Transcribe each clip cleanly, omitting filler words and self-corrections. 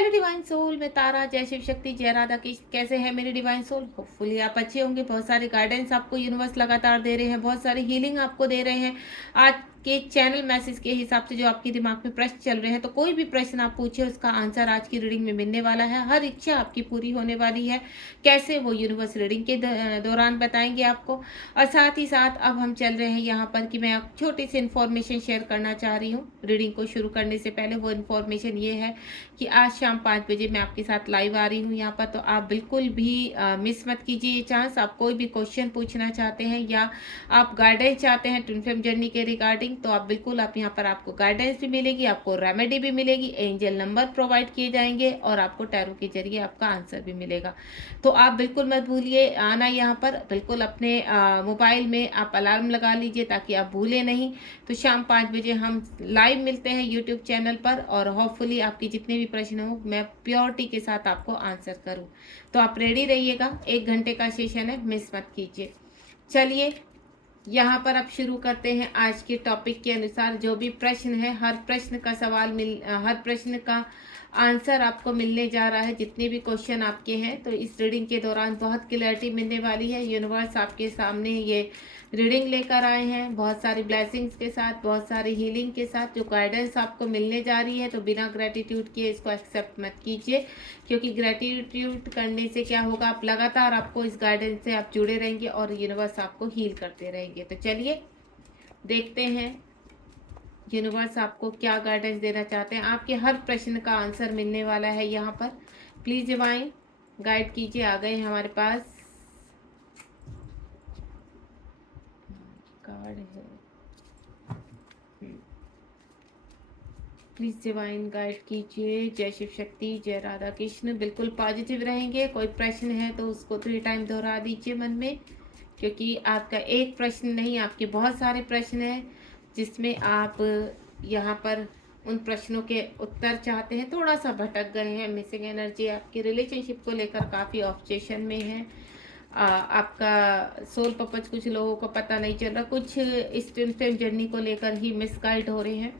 Hello divine soul, मैं तारा। जय शिव शक्ति, जय राधा की। कैसे हैं मेरे डिवाइन सोल? होपफुली आप अच्छे होंगे। बहुत सारे गाइडेंस आपको यूनिवर्स लगातार दे रहे हैं, बहुत सारी हीलिंग आपको दे रहे हैं। आज के चैनल मैसेज के हिसाब से जो आपके दिमाग में प्रश्न चल रहे हैं, तो कोई भी प्रश्न आप पूछे उसका आंसर आज की रीडिंग में मिलने वाला है। हर इच्छा आपकी पूरी होने वाली है। कैसे, वो यूनिवर्स रीडिंग के दौरान बताएंगे आपको। और साथ ही साथ अब हम चल रहे हैं यहाँ पर कि मैं आप छोटी सी इन्फॉर्मेशन शेयर करना चाह रही हूँ रीडिंग को शुरू करने से पहले। वो इन्फॉर्मेशन ये है कि आज शाम 5 बजे मैं आपके साथ लाइव आ रही हूँ यहाँ पर। तो आप बिल्कुल भी मिस मत कीजिए ये चांस। आप कोई भी क्वेश्चन पूछना चाहते हैं या आप गाइडेंस चाहते हैं ट्विन फ्लेम जर्नी के रिगार्डिंग, तो आप बिल्कुल, आप यहाँ पर आपको गाइडेंस भी मिलेगी, आपको रेमेडी भी मिलेगी, एंजल नंबर प्रोवाइड किए जाएंगे और आपको टैरो के जरिए आपका आंसर भी मिलेगा। तो आप बिल्कुल मत भूलिए आना यहाँ पर। बिल्कुल अपने मोबाइल में आप अलार्म लगा लीजिए ताकि आप भूलें नहीं। तो शाम 5 बजे हम लाइव मिलते हैं यूट्यूब चैनल पर, और होपफुली आपके जितने भी प्रश्न हो मैं प्योरिटी के साथ आपको आंसर करूं। तो आप रेडी रहिएगा, 1 घंटे का सेशन है, मिस मत कीजिए। चलिए यहाँ पर अब शुरू करते हैं आज के टॉपिक के अनुसार। जो भी प्रश्न है, हर प्रश्न का हर प्रश्न का आंसर आपको मिलने जा रहा है। जितने भी क्वेश्चन आपके हैं, तो इस रीडिंग के दौरान बहुत क्लैरिटी मिलने वाली है। यूनिवर्स आपके सामने ये रीडिंग लेकर आए हैं बहुत सारी ब्लेसिंग्स के साथ, बहुत सारी हीलिंग के साथ। जो गाइडेंस आपको मिलने जा रही है, तो बिना ग्रेटिट्यूड किए इसको एक्सेप्ट मत कीजिए, क्योंकि ग्रेटिट्यूड करने से क्या होगा, आप लगातार आपको इस गाइडेंस से आप जुड़े रहेंगे और यूनिवर्स आपको हील करते रहेंगे। तो चलिए देखते हैं यूनिवर्स आपको क्या गाइडेंस देना चाहते हैं। आपके हर प्रश्न का आंसर मिलने वाला है यहाँ पर। प्लीज डिवाइन गाइड कीजिए। आ गए हमारे पास कार्ड है। प्लीज डिवाइन गाइड कीजिए। जय शिव शक्ति, जय राधा कृष्ण। बिल्कुल पॉजिटिव रहेंगे। कोई प्रश्न है तो उसको 3 टाइम दोहरा दीजिए मन में, क्योंकि आपका एक प्रश्न नहीं, आपके बहुत सारे प्रश्न हैं जिसमें आप यहाँ पर उन प्रश्नों के उत्तर चाहते हैं। थोड़ा सा भटक गए हैं, मिसिंग एनर्जी आपकी रिलेशनशिप को लेकर काफ़ी ऑब्सेशन में है। आपका सोल पर्पज कुछ लोगों को पता नहीं चल रहा, कुछ इस ट्विन फ्लेम जर्नी को लेकर ही मिसगाइड हो रहे हैं।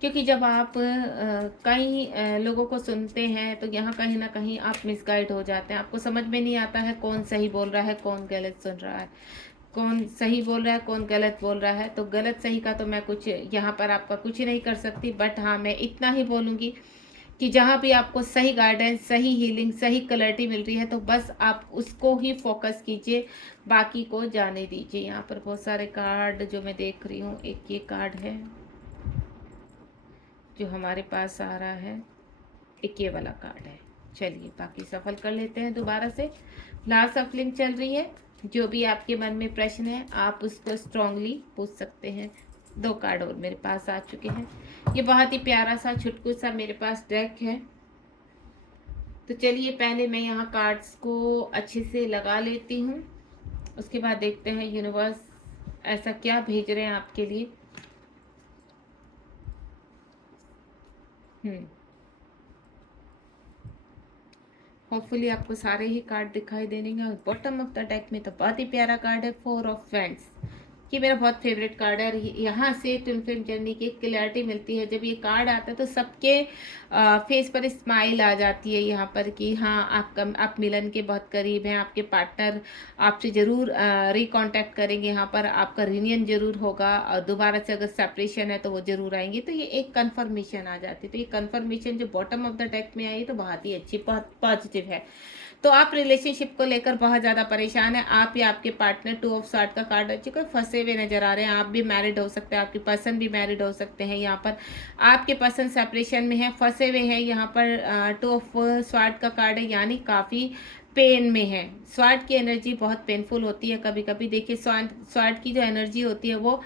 क्योंकि जब आप कई लोगों को सुनते हैं, तो यहाँ कहीं ना कहीं आप मिसगाइड हो जाते हैं। आपको समझ में नहीं आता है कौन सही बोल रहा है, कौन गलत सुन रहा है, कौन सही बोल रहा है, कौन गलत बोल रहा है। तो गलत सही का तो मैं कुछ यहाँ पर आपका कुछ नहीं कर सकती, बट हाँ मैं इतना ही बोलूँगी कि जहाँ भी आपको सही गाइडेंस, सही हीलिंग, सही क्लैरिटी मिल रही है, तो बस आप उसको ही फोकस कीजिए, बाकी को जाने दीजिए। यहाँ पर बहुत सारे कार्ड जो मैं देख रही हूँ, एक ये कार्ड है जो हमारे पास आ रहा है, एक ये वाला कार्ड है। चलिए बाकी सफल कर लेते हैं दोबारा से। लास्ट सफलिंग चल रही है। जो भी आपके मन में प्रश्न है आप उसको स्ट्रांगली पूछ सकते हैं। 2 कार्ड और मेरे पास आ चुके हैं। ये बहुत ही प्यारा सा छुटकू सा मेरे पास डेक है। तो चलिए पहले मैं यहाँ कार्ड्स को अच्छे से लगा लेती हूँ, उसके बाद देखते हैं यूनिवर्स ऐसा क्या भेज रहे हैं आपके लिए। होपफुली आपको सारे ही कार्ड दिखाई देंगे। और बॉटम ऑफ द डेक में तो बहुत ही प्यारा कार्ड है, 4 ऑफ फ्रेंड्स। ये मेरा बहुत फेवरेट कार्ड है। और यहाँ से ट्विन फ्लेम जर्नी की क्लैरिटी मिलती है। जब ये कार्ड आता है तो सबके फेस पर स्माइल आ जाती है यहाँ पर कि हाँ आप मिलन के बहुत करीब हैं। आपके पार्टनर आपसे ज़रूर रिकॉन्टैक्ट करेंगे, यहाँ पर आपका रियूनियन ज़रूर होगा, और दोबारा से अगर सेपरेशन है तो वो ज़रूर आएंगे। तो ये एक कन्फर्मेशन आ जाती है। तो ये कन्फर्मेशन जो बॉटम ऑफ द डेक में आई तो बहुत ही अच्छी, बहुत पॉजिटिव है। तो आप रिलेशनशिप को लेकर बहुत ज़्यादा परेशान है। आप या आपके पार्टनर 2 ऑफ सॉर्ड का कार्ड अच्छे कोई फंसे हुए नजर आ रहे हैं। आप भी मैरिड हो सकते हैं, आपकी पर्सन भी मैरिड हो सकते हैं। यहाँ पर आपके पर्सन सेपरेशन में है, फंसे हुए हैं। यहाँ पर 2 ऑफ सॉर्ड का कार्ड है, यानी काफ़ी पेन में है। स्वॉर्ड की एनर्जी बहुत पेनफुल होती है कभी कभी। देखिए स्वॉर्ड की जो एनर्जी होती है वो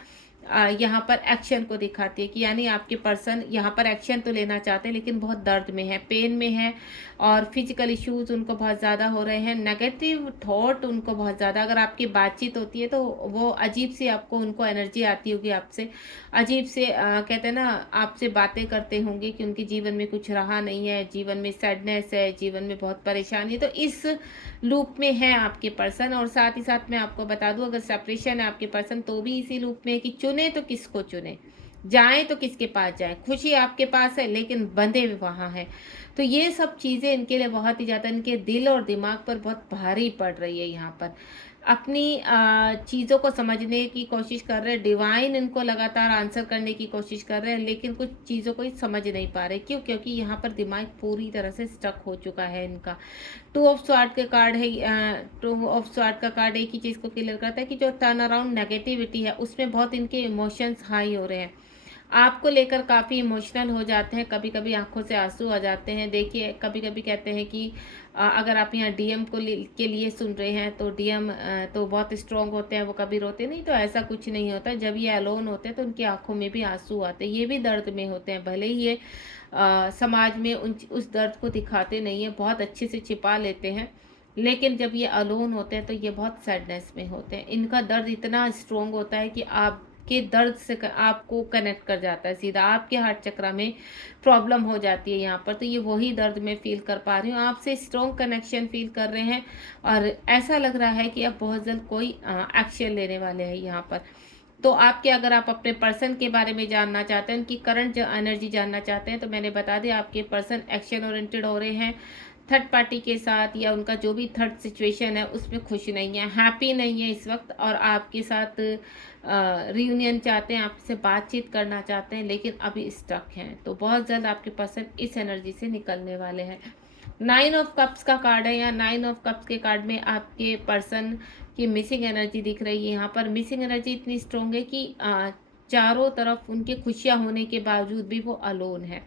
यहाँ पर एक्शन को दिखाती है कि यानी आपके पर्सन यहाँ पर एक्शन तो लेना चाहते हैं, लेकिन बहुत दर्द में है, पेन में है, और फिजिकल इश्यूज उनको बहुत ज़्यादा हो रहे हैं। नेगेटिव थॉट उनको बहुत ज़्यादा, अगर आपकी बातचीत होती है तो वो अजीब सी आपको उनको एनर्जी आती होगी आपसे, अजीब से कहते हैं ना, आपसे बातें करते होंगे कि उनके जीवन में कुछ रहा नहीं है, जीवन में सैडनेस है, जीवन में बहुत परेशानी है। तो इस लूप में है आपके पर्सन। और साथ ही साथ मैं आपको बता दूं, अगर सेपरेशन है आपके पर्सन तो भी इसी लूप में है कि चुने तो किसको चुने। जाएँ तो किसके पास जाएँ? खुशी आपके पास है लेकिन बंधे हुए वहाँ हैं। तो ये सब चीज़ें इनके लिए बहुत ही ज़्यादा इनके दिल और दिमाग पर बहुत भारी पड़ रही है यहाँ पर। अपनी चीज़ों को समझने की कोशिश कर रहे हैं, डिवाइन इनको लगातार आंसर करने की कोशिश कर रहे हैं, लेकिन कुछ चीज़ों को ये समझ नहीं पा रहे। क्यों? क्योंकि यहाँ पर दिमाग पूरी तरह से स्टक हो चुका है इनका। टू ऑफ स्वॉर्ड के कार्ड है, टू ऑफ स्वॉर्ड का कार्ड एक ही चीज़ को क्लियर करता है कि जो टर्न अराउंड नेगेटिविटी है, उसमें बहुत इनके इमोशंस हाई हो रहे हैं। आपको लेकर काफ़ी इमोशनल हो जाते हैं, कभी-कभी आँखों से आँसू आ जाते हैं। देखिए, कभी-कभी कहते हैं कि अगर आप यहाँ डीएम के लिए सुन रहे हैं, तो डीएम तो बहुत स्ट्रॉन्ग होते हैं, वो कभी रोते नहीं, तो ऐसा कुछ नहीं होता। जब ये अलोन होते हैं, तो उनकी आँखों में भी आँसू आते हैं। ये भी दर्द में होते हैं, भले ही ये समाज में उस दर्द को दिखाते नहीं हैं, बहुत अच्छे से छिपा लेते हैं। लेकिन जब ये अलोन होते हैं, तो ये बहुत सैडनेस में होते हैं। इनका दर्द इतना स्ट्रॉन्ग होता है कि आपके दर्द से आपको कनेक्ट कर जाता है सीधा, आपके हार्ट चक्र में प्रॉब्लम हो जाती है यहाँ पर। तो ये वही दर्द मैं फ़ील कर पा रही हूँ, आपसे स्ट्रॉन्ग कनेक्शन फ़ील कर रहे हैं और ऐसा लग रहा है कि अब बहुत जल्द कोई एक्शन लेने वाले हैं यहाँ पर। तो आपके अगर आप अपने पर्सन के बारे में जानना चाहते हैं, उनकी करंट जो एनर्जी जानना चाहते हैं, तो मैंने बता दिया आपके पर्सन एक्शन ओरिएंटेड हो रहे हैं, थर्ड पार्टी के साथ या उनका जो भी थर्ड सिचुएशन है उसमें खुश नहीं है, हैप्पी नहीं है इस वक्त और आपके साथ रियूनियन चाहते हैं, आपसे बातचीत करना चाहते हैं, लेकिन अभी स्टक हैं। तो बहुत जल्द आपके पर्सन इस एनर्जी से निकलने वाले हैं। 9 ऑफ कप्स का कार्ड है, या 9 ऑफ कप्स के कार्ड में आपके पर्सन की मिसिंग एनर्जी दिख रही है। यहाँ पर मिसिंग एनर्जी इतनी स्ट्रॉन्ग है कि चारों तरफ उनके खुशियाँ होने के बावजूद भी वो अलोन है,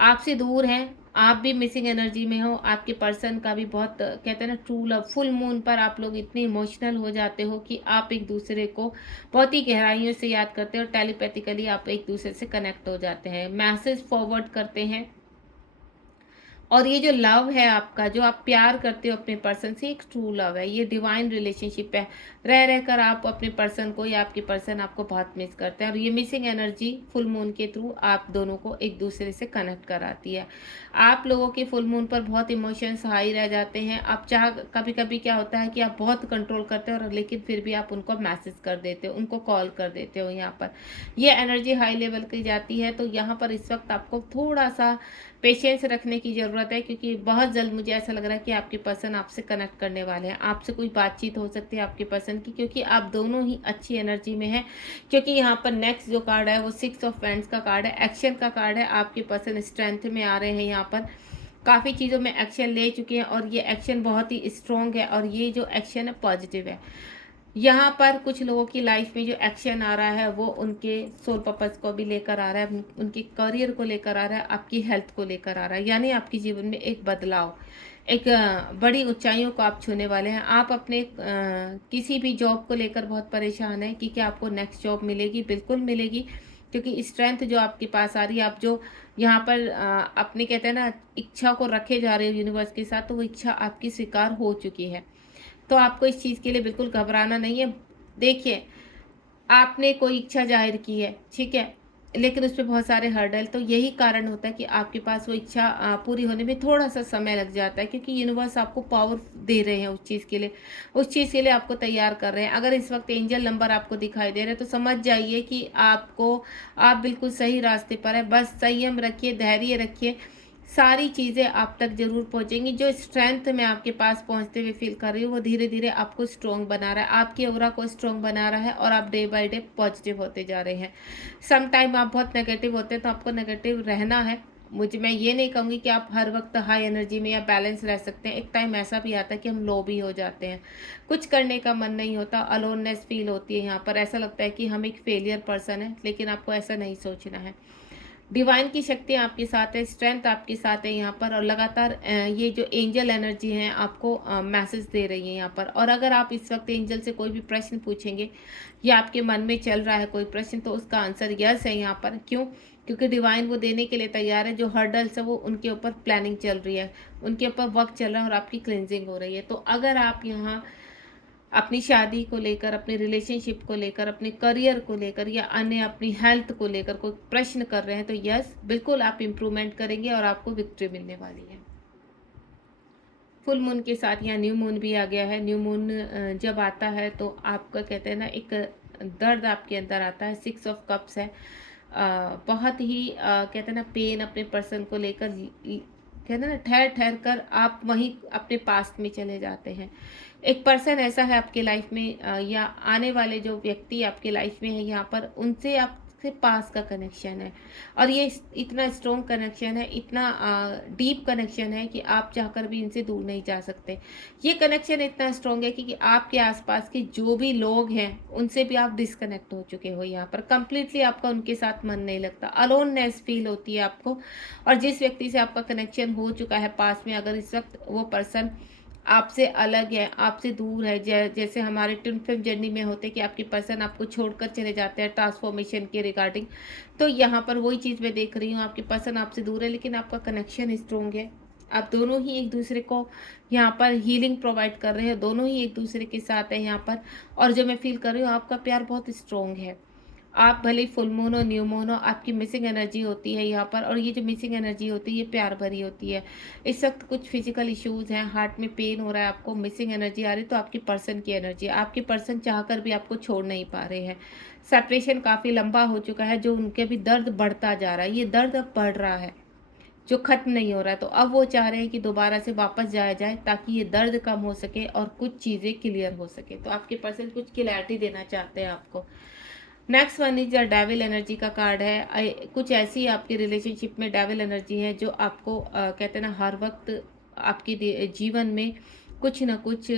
आपसे दूर हैं। आप भी मिसिंग एनर्जी में हो, आपके पर्सन का भी बहुत कहते हैं ना ट्रू लव, फुल मून पर आप लोग इतने इमोशनल हो जाते हो कि आप एक दूसरे को बहुत ही गहराइयों से याद करते हो और टेलीपैथिकली आप एक दूसरे से कनेक्ट हो जाते हैं, मैसेज फॉरवर्ड करते हैं। और ये जो लव है आपका, जो आप प्यार करते हो अपने पर्सन से, एक ट्रू लव है, ये डिवाइन रिलेशनशिप है। रह रहकर आप अपने पर्सन को या आपके पर्सन आपको बहुत मिस करते हैं और ये मिसिंग एनर्जी फुल मून के थ्रू आप दोनों को एक दूसरे से कनेक्ट कराती है। आप लोगों के फुल मून पर बहुत इमोशंस हाई रह जाते हैं। आप चाह कभी कभी क्या होता है कि आप बहुत कंट्रोल करते हो और लेकिन फिर भी आप उनको मैसेज कर देते हो, उनको कॉल कर देते हो। यहाँ पर ये एनर्जी हाई लेवल की जाती है। तो यहाँ पर इस वक्त आपको थोड़ा सा पेशेंस रखने की ज़रूरत है, क्योंकि बहुत जल्द मुझे ऐसा लग रहा है कि आपके पर्सन आपसे कनेक्ट करने वाले हैं, आपसे कोई बातचीत हो सकती है आपके पर्सन की, क्योंकि आप दोनों ही अच्छी एनर्जी में हैं। क्योंकि यहाँ पर नेक्स्ट जो कार्ड है वो 6 ऑफ वैंड्स का कार्ड है, एक्शन का कार्ड है। आपके पर्सन स्ट्रेंथ में आ रहे हैं, यहाँ पर काफ़ी चीज़ों में एक्शन ले चुके हैं और ये एक्शन बहुत ही स्ट्रॉन्ग है और ये जो एक्शन है पॉजिटिव है। यहाँ पर कुछ लोगों की लाइफ में जो एक्शन आ रहा है वो उनके सोल पर्पस को भी लेकर आ रहा है, उनके करियर को लेकर आ रहा है, आपकी हेल्थ को लेकर आ रहा है, यानी आपके जीवन में एक बदलाव, एक बड़ी ऊंचाइयों को आप छूने वाले हैं। आप अपने किसी भी जॉब को लेकर बहुत परेशान हैं कि क्या आपको नेक्स्ट जॉब मिलेगी, बिल्कुल मिलेगी, क्योंकि स्ट्रेंथ जो आपके पास आ रही है, आप जो यहाँ पर अपने कहते हैं ना इच्छा को रखे जा रहे हो यूनिवर्स के साथ, तो वो इच्छा आपकी स्वीकार हो चुकी है। तो आपको इस चीज़ के लिए बिल्कुल घबराना नहीं है। देखिए, आपने कोई इच्छा ज़ाहिर की है, ठीक है? लेकिन उसपे बहुत सारे हर्डल, तो यही कारण होता है कि आपके पास वो इच्छा पूरी होने में थोड़ा-सा समय लग जाता है, क्योंकि यूनिवर्स आपको पावर दे रहे हैं उस चीज़ के लिए। उस चीज़ के लिए आपको तैयार कर रहे हैं। अगर इस वक़्त एंजल नंबर आपको दिखाई दे रहे हैं, तो समझ जाइए कि आप बिल्कुल सही रास्ते पर हैं। बस संयम रखिए, धैर्य रखिए, सारी चीज़ें आप तक ज़रूर पहुँचेंगी। जो स्ट्रेंथ मैं आपके पास पहुँचते हुए फ़ील कर रही हूँ, वो धीरे-धीरे आपको स्ट्रॉन्ग बना रहा है, आपकी ऑरा को स्ट्रॉन्ग बना रहा है और आप डे बाय डे पॉजिटिव होते जा रहे हैं। सम टाइम आप बहुत नेगेटिव होते हैं, तो आपको नेगेटिव रहना है। मैं ये नहीं कहूँगी कि आप हर वक्त हाई एनर्जी में या बैलेंस रह सकते हैं। एक टाइम ऐसा भी आता है कि हम लो भी हो जाते हैं, कुछ करने का मन नहीं होता, अलोननेस फ़ील होती है। यहाँ पर ऐसा लगता है कि हम एक फेलियर पर्सन हैं, लेकिन आपको ऐसा नहीं सोचना है। डिवाइन की शक्ति आपके साथ है, स्ट्रेंथ आपके साथ है यहाँ पर, और लगातार ये जो एंजल एनर्जी है आपको मैसेज दे रही है यहाँ पर। और अगर आप इस वक्त एंजल से कोई भी प्रश्न पूछेंगे या आपके मन में चल रहा है कोई प्रश्न, तो उसका आंसर यस है यहाँ पर। क्यों? क्योंकि डिवाइन वो देने के लिए तैयार है। जो हर्डल्स है वो उनके ऊपर प्लानिंग चल रही है, उनके ऊपर वर्क चल रहा है और आपकी क्लिनजिंग हो रही है। तो अगर आप यहाँ अपनी शादी को लेकर, अपने रिलेशनशिप को लेकर, अपने करियर को लेकर या अन्य अपनी हेल्थ को लेकर कोई प्रश्न कर रहे हैं, तो यस, बिल्कुल आप इम्प्रूवमेंट करेंगे और आपको विक्ट्री मिलने वाली है। फुल मून के साथ यहाँ न्यू मून भी आ गया है। न्यू मून जब आता है तो आपका कहते हैं ना एक दर्द आपके अंदर आता है। 6 ऑफ कप्स है। बहुत ही कहते हैं ना पेन अपने पर्सन को लेकर कहते हैं ना ठहर ठहर कर आप वहीं अपने पास्ट में चले जाते हैं। एक पर्सन ऐसा है आपके लाइफ में या आने वाले जो व्यक्ति आपके लाइफ में है यहाँ पर, उनसे आपसे पास का कनेक्शन है और ये इतना स्ट्रॉन्ग कनेक्शन है, इतना डीप कनेक्शन है कि आप चाहकर भी इनसे दूर नहीं जा सकते। ये कनेक्शन इतना स्ट्रॉन्ग है कि आपके आसपास के जो भी लोग हैं उनसे भी आप डिस्कनेक्ट हो चुके हो, यहाँ पर कंप्लीटली आपका उनके साथ मन नहीं लगता, अलोननेस फील होती है आपको। और जिस व्यक्ति से आपका कनेक्शन हो चुका है पास में, अगर इस वक्त वो पर्सन आपसे अलग है, आपसे दूर है, जैसे हमारे ट्विन फ्लेम जर्नी में होते कि आपकी पर्सन आपको छोड़कर चले जाते हैं ट्रांसफॉर्मेशन के रिगार्डिंग, तो यहाँ पर वही चीज़ मैं देख रही हूँ। आपकी पर्सन आपसे दूर है लेकिन आपका कनेक्शन स्ट्रॉन्ग है। आप दोनों ही एक दूसरे को यहाँ पर हीलिंग प्रोवाइड कर रहे हो, दोनों ही एक दूसरे के साथ है यहाँ पर। और जो मैं फील कर रही हूँ, आपका प्यार बहुत स्ट्रॉन्ग है। आप भले फुल मून हो न्यू मून हो, आपकी मिसिंग एनर्जी होती है यहाँ पर, और ये जो मिसिंग एनर्जी होती है ये प्यार भरी होती है। इस वक्त कुछ फिजिकल इश्यूज हैं, हार्ट में पेन हो रहा है, आपको मिसिंग एनर्जी आ रही है, तो आपकी पर्सन की एनर्जी, आपके पर्सन चाहकर भी आपको छोड़ नहीं पा रहे हैं। सेपरेशन काफ़ी लंबा हो चुका है, जो उनके भी दर्द बढ़ता जा रहा है, ये दर्द अब बढ़ रहा है जो खत्म नहीं हो रहा है। तो अब वो चाह रहे हैं कि दोबारा से वापस जाया जाए ताकि ये दर्द कम हो सके और कुछ चीज़ें क्लियर हो सके। तो आपके पर्सन कुछ क्लैरिटी देना चाहते हैं आपको। Next one is devil energy का कार्ड है। कुछ ऐसी आपकी रिलेशनशिप में डेविल एनर्जी है जो आपको कहते हैं ना हर वक्त आपके जीवन में कुछ ना कुछ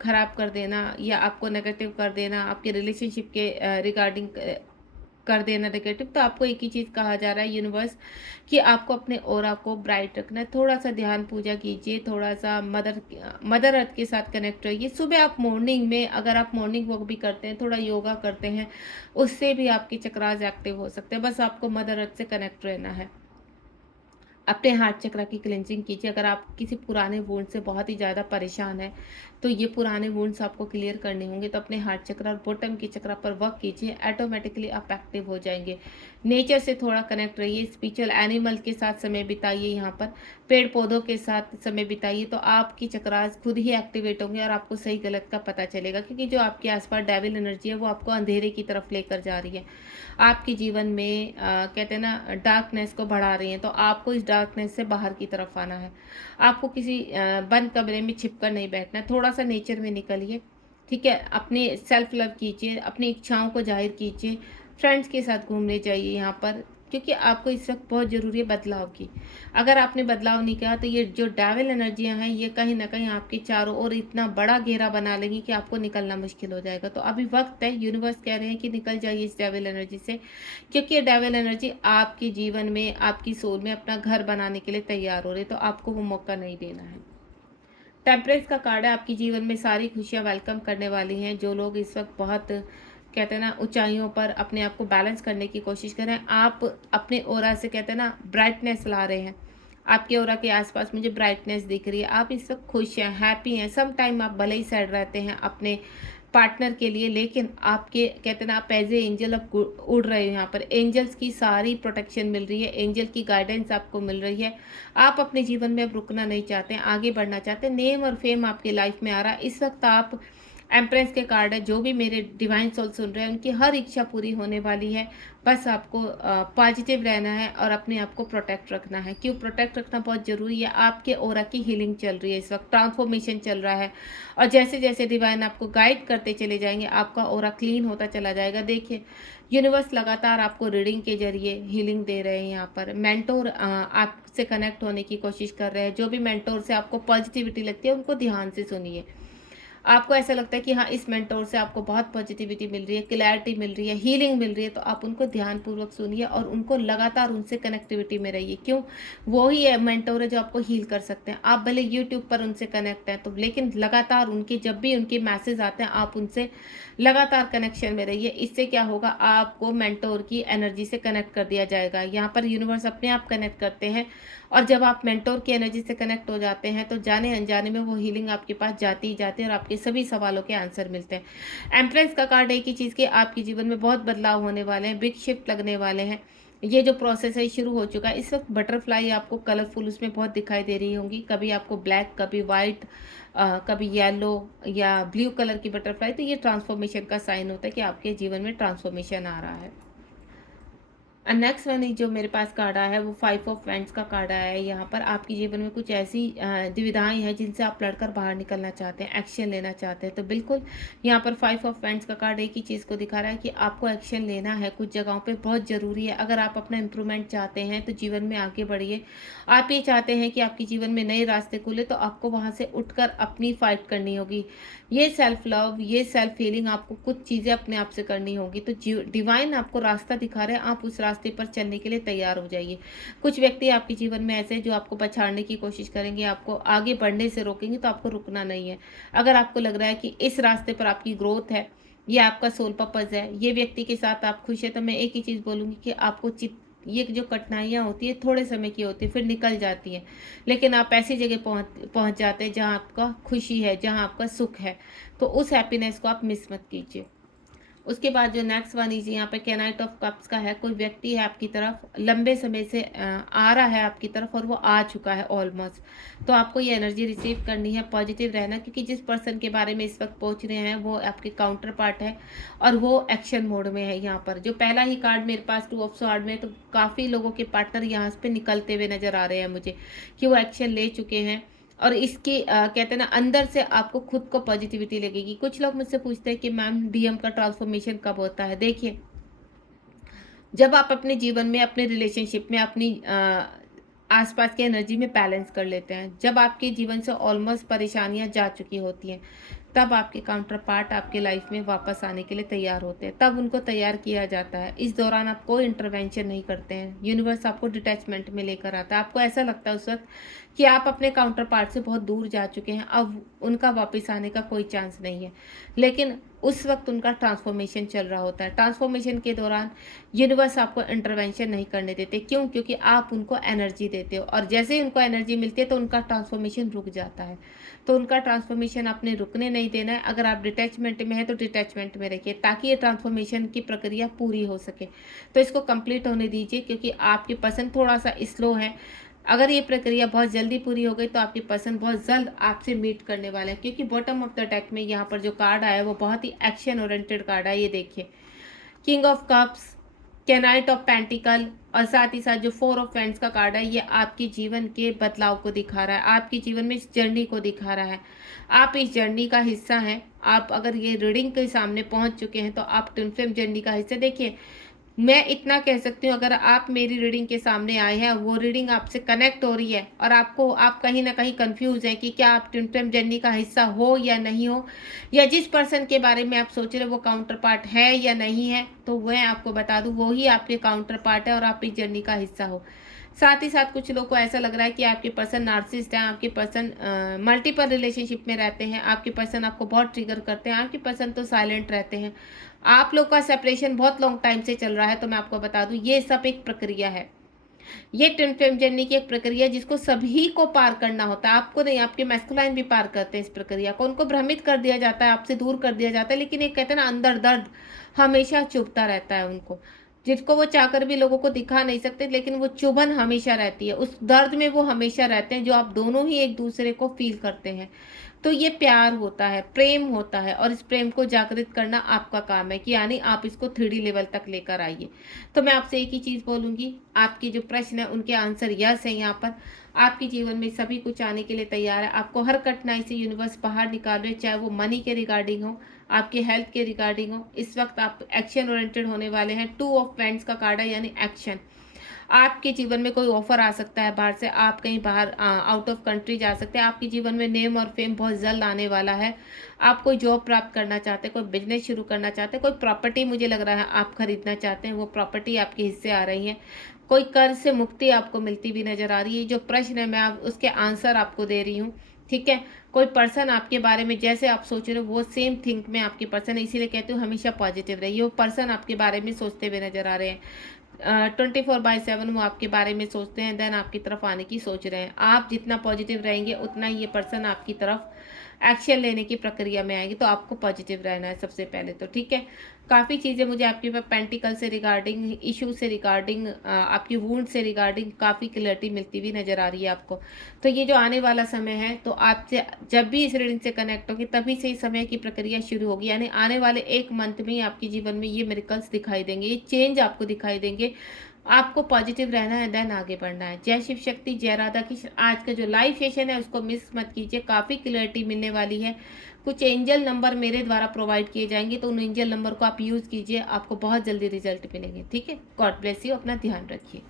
खराब कर देना या आपको नेगेटिव कर देना, आपके रिलेशनशिप के रिगार्डिंग कर देना नेगेटिव। तो आपको एक ही चीज़ कहा जा रहा है यूनिवर्स कि आपको अपने ऑरा को ब्राइट रखना है। थोड़ा सा ध्यान पूजा कीजिए, थोड़ा सा मदर अर्थ के साथ कनेक्ट रहिए। सुबह आप मॉर्निंग में अगर आप मॉर्निंग वॉक भी करते हैं, थोड़ा योगा करते हैं, उससे भी आपके चक्रास एक्टिव हो सकते हैं। बस आपको मदर अर्थ से कनेक्ट रहना है। अपने हार्ट चक्र की क्लेंजिंग कीजिए। अगर आप किसी पुराने वुंड से बहुत ही ज़्यादा परेशान है तो ये पुराने वुंड्स आपको क्लियर करने होंगे, तो अपने हार्ट चक्र और बॉटम के चक्र पर वर्क कीजिए, ऑटोमेटिकली आप एक्टिव हो जाएंगे। नेचर से थोड़ा कनेक्ट रहिए, स्पिरिचुअल एनिमल के साथ समय बिताइए, यहाँ पर पेड़ पौधों के साथ समय बिताइए, तो आपकी चक्रास खुद ही एक्टिवेट होंगे और आपको सही गलत का पता चलेगा। क्योंकि जो आपके आसपास डेविल एनर्जी है वो आपको अंधेरे की तरफ लेकर जा रही है, आपके जीवन में कहते हैं ना डार्कनेस को बढ़ा रही है। तो आपको इस डार्कनेस से बाहर की तरफ आना है। आपको किसी बंद कमरे में छिपकर नहीं बैठना है, थोड़ा सा नेचर में निकलिए, ठीक है। अपने सेल्फ लव कीजिए, अपनी इच्छाओं को जाहिर कीजिए, फ्रेंड्स के साथ घूमने जाइए यहाँ पर, क्योंकि आपको इस वक्त बहुत ज़रूरी है बदलाव की। अगर आपने बदलाव नहीं किया तो ये जो डेविल एनर्जियाँ हैं ये कहीं ना कहीं आपके चारों ओर इतना बड़ा घेरा बना लेंगी कि आपको निकलना मुश्किल हो जाएगा। तो अभी वक्त है, यूनिवर्स कह रहे हैं कि निकल जाइए इस डेविल एनर्जी से, क्योंकि ये डेविल एनर्जी आपके जीवन में, आपकी सोल में अपना घर बनाने के लिए तैयार हो रही है, तो आपको वो मौका नहीं देना है। टेम्परेंस का कार्ड है, आपके जीवन में सारी खुशियाँ वेलकम करने वाली हैं। जो लोग इस वक्त बहुत कहते हैं ना ऊंचाइयों पर अपने आप को बैलेंस करने की कोशिश करें, आप अपने ओरा से कहते हैं ना ब्राइटनेस ला रहे हैं। आपके ओरा के आसपास मुझे ब्राइटनेस दिख रही है, आप इस वक्त खुश हैं, हैप्पी हैं। सम टाइम आप भले ही सैड रहते हैं अपने पार्टनर के लिए, लेकिन आपके कहते हैं ना आप एज ए एंजल अब उड़ रहे हो। यहाँ पर एंजल्स की सारी प्रोटेक्शन मिल रही है, एंजल की गाइडेंस आपको मिल रही है। आप अपने जीवन में अब रुकना नहीं चाहते हैं, आगे बढ़ना चाहते हैं। नेम और फेम आपके लाइफ में आ रहा है। इस वक्त आप एम्प्रेस के कार्ड है, जो भी मेरे डिवाइन सोल सुन रहे हैं उनकी हर इच्छा पूरी होने वाली है। बस आपको पॉजिटिव रहना है और अपने आप को प्रोटेक्ट रखना है। क्यों प्रोटेक्ट रखना बहुत ज़रूरी है? आपके ऑरा की हीलिंग चल रही है, इस वक्त ट्रांसफॉर्मेशन चल रहा है, और जैसे जैसे डिवाइन आपको गाइड करते चले जाएंगे आपका ऑरा क्लीन होता चला जाएगा। देखिए यूनिवर्स लगातार आपको रीडिंग के जरिए हीलिंग दे रहे हैं। यहाँ पर मेंटोर आपसे कनेक्ट होने की कोशिश कर रहे हैं। जो भी मेंटोर से आपको पॉजिटिविटी लगती है उनको ध्यान से सुनिए। आपको ऐसा लगता है कि हाँ इस मेंटोर से आपको बहुत पॉजिटिविटी मिल रही है, क्लैरिटी मिल रही है, हीलिंग मिल रही है, तो आप उनको ध्यानपूर्वक सुनिए और उनको लगातार उनसे कनेक्टिविटी में रहिए। क्यों? वो ही है मेंटोर है जो आपको हील कर सकते हैं। आप भले यूट्यूब पर उनसे कनेक्ट हैं तो, लेकिन लगातार उनके जब भी उनके मैसेज आते हैं आप उनसे लगातार कनेक्शन में रहिए। इससे क्या होगा, आपको मेंटोर की एनर्जी से कनेक्ट कर दिया जाएगा। यहाँ पर यूनिवर्स अपने आप कनेक्ट करते हैं, और जब आप मेंटोर की एनर्जी से कनेक्ट हो जाते हैं तो जाने अनजाने में वो हीलिंग आपके पास जाती ही जाती है और आपके सभी सवालों के आंसर मिलते हैं। एम्प्रेस का कार्ड एक ही चीज़ के आपके जीवन में बहुत बदलाव होने वाले हैं, बिग शिफ्ट लगने वाले हैं। ये जो प्रोसेस है शुरू हो चुका है। इस वक्त बटरफ्लाई आपको कलरफुल उसमें बहुत दिखाई दे रही होंगी, कभी आपको ब्लैक, कभी वाइट, कभी येलो या ब्लू कलर की बटरफ्लाई। तो ये ट्रांसफॉर्मेशन का साइन होता है कि आपके जीवन में ट्रांसफॉर्मेशन आ रहा है। नेक्स्ट वन जो मेरे पास कार्ड आया है वो 5 ऑफ वैंड्स का कार्ड आया है। यहाँ पर आपके जीवन में कुछ ऐसी दुविधाएं हैं जिनसे आप लड़कर बाहर निकलना चाहते हैं, एक्शन लेना चाहते हैं। तो बिल्कुल यहाँ पर 5 ऑफ वैंड्स का कार्ड एक ही चीज़ को दिखा रहा है कि आपको एक्शन लेना है, कुछ जगहों पे बहुत ज़रूरी है। अगर आप अपना इम्प्रूवमेंट चाहते हैं तो जीवन में आगे बढ़िए। आप ये चाहते हैं कि आपके जीवन में नए रास्ते खुले, तो आपको वहाँ से उठकर अपनी फाइट करनी होगी। ये सेल्फ लव, ये सेल्फ हीलिंग, आपको कुछ चीज़ें अपने आप से करनी होगी। तो डिवाइन आपको रास्ता दिखा रहे हैं, आप उस रास्ते पर चलने के लिए तैयार हो जाइए। कुछ व्यक्ति आपके जीवन में ऐसे हैं जो आपको पछाड़ने की कोशिश करेंगे, आपको आगे बढ़ने से रोकेंगे, तो आपको रुकना नहीं है। अगर आपको लग रहा है कि इस रास्ते पर आपकी ग्रोथ है, ये आपका सोल पर्पज है, ये व्यक्ति के साथ आप खुश है, तो मैं एक ही चीज़ बोलूँगी कि आपको ये जो कठिनाइयाँ होती है थोड़े समय की होती है, फिर निकल जाती हैं। लेकिन आप ऐसी जगह पहुँच जाते हैं जहाँ आपका खुशी है, जहाँ आपका सुख है। तो उस हैप्पीनेस को आप मिस मत कीजिए। उसके बाद जो नेक्स्ट वन इज यहाँ पे कैनाइट ऑफ कप्स का है। कोई व्यक्ति है आपकी तरफ, लंबे समय से आ रहा है आपकी तरफ और वो आ चुका है ऑलमोस्ट। तो आपको ये एनर्जी रिसीव करनी है, पॉजिटिव रहना, क्योंकि जिस पर्सन के बारे में इस वक्त पहुंच रहे हैं वो आपके काउंटर पार्ट है और वो एक्शन मोड में है। यहाँ पर जो पहला ही कार्ड मेरे पास 2 ऑफ स्वॉर्ड में, तो काफ़ी लोगों के पार्टनर यहाँ पे निकलते हुए नजर आ रहे हैं मुझे कि वो एक्शन ले चुके हैं। और इसके कहते हैं ना, अंदर से आपको खुद को पॉजिटिविटी लगेगी। कुछ लोग मुझसे पूछते हैं कि मैम डीएम का ट्रांसफॉर्मेशन कब होता है। देखिए, जब आप अपने जीवन में, अपने रिलेशनशिप में, अपनी आसपास के एनर्जी में बैलेंस कर लेते हैं, जब आपके जीवन से ऑलमोस्ट परेशानियां जा चुकी होती हैं, तब आपके काउंटर पार्ट आपके लाइफ में वापस आने के लिए तैयार होते हैं, तब उनको तैयार किया जाता है। इस दौरान आप कोई इंटरवेंशन नहीं करते हैं, यूनिवर्स आपको डिटैचमेंट में लेकर आता है। आपको ऐसा लगता है उस वक्त कि आप अपने काउंटर पार्ट से बहुत दूर जा चुके हैं, अब उनका वापस आने का कोई चांस नहीं है। लेकिन उस वक्त उनका ट्रांसफॉर्मेशन चल रहा होता है। ट्रांसफॉर्मेशन के दौरान यूनिवर्स आपको इंटरवेंशन नहीं करने देते। क्यों? क्योंकि आप उनको एनर्जी देते हो, और जैसे ही उनको एनर्जी मिलती है तो उनका ट्रांसफॉर्मेशन रुक जाता है। तो उनका ट्रांसफॉर्मेशन आपने रुकने नहीं देना है। अगर आप डिटैचमेंट में है तो डिटैचमेंट में रखिए, ताकि ये ट्रांसफॉर्मेशन की प्रक्रिया पूरी हो सके। तो इसको कंप्लीट होने दीजिए, क्योंकि आपकी पसंद थोड़ा सा स्लो है। अगर ये प्रक्रिया बहुत जल्दी पूरी हो गई तो आपकी पसंद बहुत जल्द आपसे मीट करने वाले हैं। क्योंकि बॉटम ऑफ द डेक में यहाँ पर जो कार्ड आया है वो बहुत ही एक्शन ओरिएंटेड कार्ड है। ये देखिए, king of cups, knight of pentacles, और साथ ही साथ जो 4 ऑफ वैंड्स का कार्ड है, ये आपके जीवन के बदलाव को दिखा रहा है, आपके जीवन में इस जर्नी को दिखा रहा है। आप इस जर्नी का हिस्सा हैं। आप अगर ये रीडिंग के सामने पहुंच चुके हैं तो आप ट्विन फ्लेम जर्नी का हिस्सा। देखिए, मैं इतना कह सकती हूँ, अगर आप मेरी रीडिंग के सामने आए हैं, वो रीडिंग आपसे कनेक्ट हो रही है और आप कहीं ना कहीं कंफ्यूज हैं कि क्या आप ट्विन फ्लेम जर्नी का हिस्सा हो या नहीं हो, या जिस पर्सन के बारे में आप सोच रहे हो वो काउंटर पार्ट है या नहीं है, तो वह आपको बता दूं वो ही आपके काउंटर पार्ट है और आप इस जर्नी का हिस्सा हो। साथ ही साथ कुछ लोग को ऐसा लग रहा है कि आपके पर्सन नार्सिसिस्ट हैं, आपके पर्सन मल्टीपल रिलेशनशिप में रहते हैं, आपके पर्सन आपको बहुत ट्रिगर करते हैं, आपके पर्सन तो साइलेंट रहते हैं। आप लोग का सेपरेशन बहुत लॉन्ग टाइम से चल रहा है। तो मैं आपको बता दूं, ये सब एक प्रक्रिया है। ये ट्विन फ्लेम जर्नी की एक प्रक्रिया जिसको सभी को पार करना होता है। आपको नहीं, आपके मैस्कुलाइन भी पार करते हैं इस प्रक्रिया को। उनको भ्रमित कर दिया जाता है, आपसे दूर कर दिया जाता है, लेकिन एक कहते हैं ना, अंदर दर्द हमेशा चुभता रहता है उनको, जिसको वो चाहकर भी लोगों को दिखा नहीं सकते, लेकिन वो चुभन हमेशा रहती है। उस दर्द में वो हमेशा रहते हैं, जो आप दोनों ही एक दूसरे को फील करते हैं। तो ये प्यार होता है, प्रेम होता है, और इस प्रेम को जागृत करना आपका काम है, कि यानी आप इसको 3D लेवल तक लेकर आइए। तो मैं आपसे एक ही चीज़ बोलूँगी, आपके जो प्रश्न है उनके आंसर यस है। यहाँ पर आपके जीवन में सभी कुछ आने के लिए तैयार है। आपको हर कठिनाई से यूनिवर्स बाहर निकाल रहे, चाहे वो मनी के रिगार्डिंग हो, आपके हेल्थ के रिगार्डिंग हो। इस वक्त आप एक्शन ओरिएंटेड होने वाले हैं। 2 ऑफ वैंड्स का कार्ड है, यानी एक्शन। आपके जीवन में कोई ऑफर आ सकता है बाहर से, आप कहीं बाहर आउट ऑफ कंट्री जा सकते हैं। आपके जीवन में नेम और फेम बहुत जल्द आने वाला है। आप कोई जॉब प्राप्त करना चाहते हैं, कोई बिजनेस शुरू करना चाहते हैं, कोई प्रॉपर्टी मुझे लग रहा है आप खरीदना चाहते हैं, वो प्रॉपर्टी आपके हिस्से आ रही है। कोई कर्ज से मुक्ति आपको मिलती भी नजर आ रही है। जो प्रश्न है मैं आप उसके आंसर आपको दे रही हूँ, ठीक है। कोई पर्सन आपके बारे में जैसे आप सोच रहे हो वो सेम थिंक में आपके पर्सन है, इसीलिए कहते हो हमेशा पॉजिटिव रहिए। वो पर्सन आपके बारे में सोचते हुए नजर आ रहे हैं। 24/7 वो आपके बारे में सोचते हैं, देन आपकी तरफ आने की सोच रहे हैं। आप जितना पॉजिटिव रहेंगे उतना ही ये पर्सन आपकी तरफ एक्शन लेने की प्रक्रिया में आएगी। तो आपको पॉजिटिव रहना है सबसे पहले तो, ठीक है। काफ़ी चीज़ें मुझे आपके पास पेंटिकल से रिगार्डिंग, इशू से रिगार्डिंग, आपकी वूंड से रिगार्डिंग काफ़ी क्लैरिटी मिलती हुई नज़र आ रही है आपको। तो ये जो आने वाला समय है, तो आपसे जब भी इस रीडिंग से कनेक्ट होगी तभी से इस समय की प्रक्रिया शुरू होगी। यानी आने वाले 1 मंथ में ही आपके जीवन में ये मिरेकल्स दिखाई देंगे, ये चेंज आपको दिखाई देंगे। आपको पॉजिटिव रहना है, देन आगे बढ़ना है। जय शिव शक्ति, जय राधा कृष्ण। आज का जो लाइव सेशन है उसको मिस मत कीजिए, काफ़ी क्लियरिटी मिलने वाली है। कुछ एंजल नंबर मेरे द्वारा प्रोवाइड किए जाएंगे, तो उन एंजल नंबर को आप यूज़ कीजिए, आपको बहुत जल्दी रिजल्ट मिलेंगे। ठीक है, गॉड ब्लेस यू, अपना ध्यान रखिए।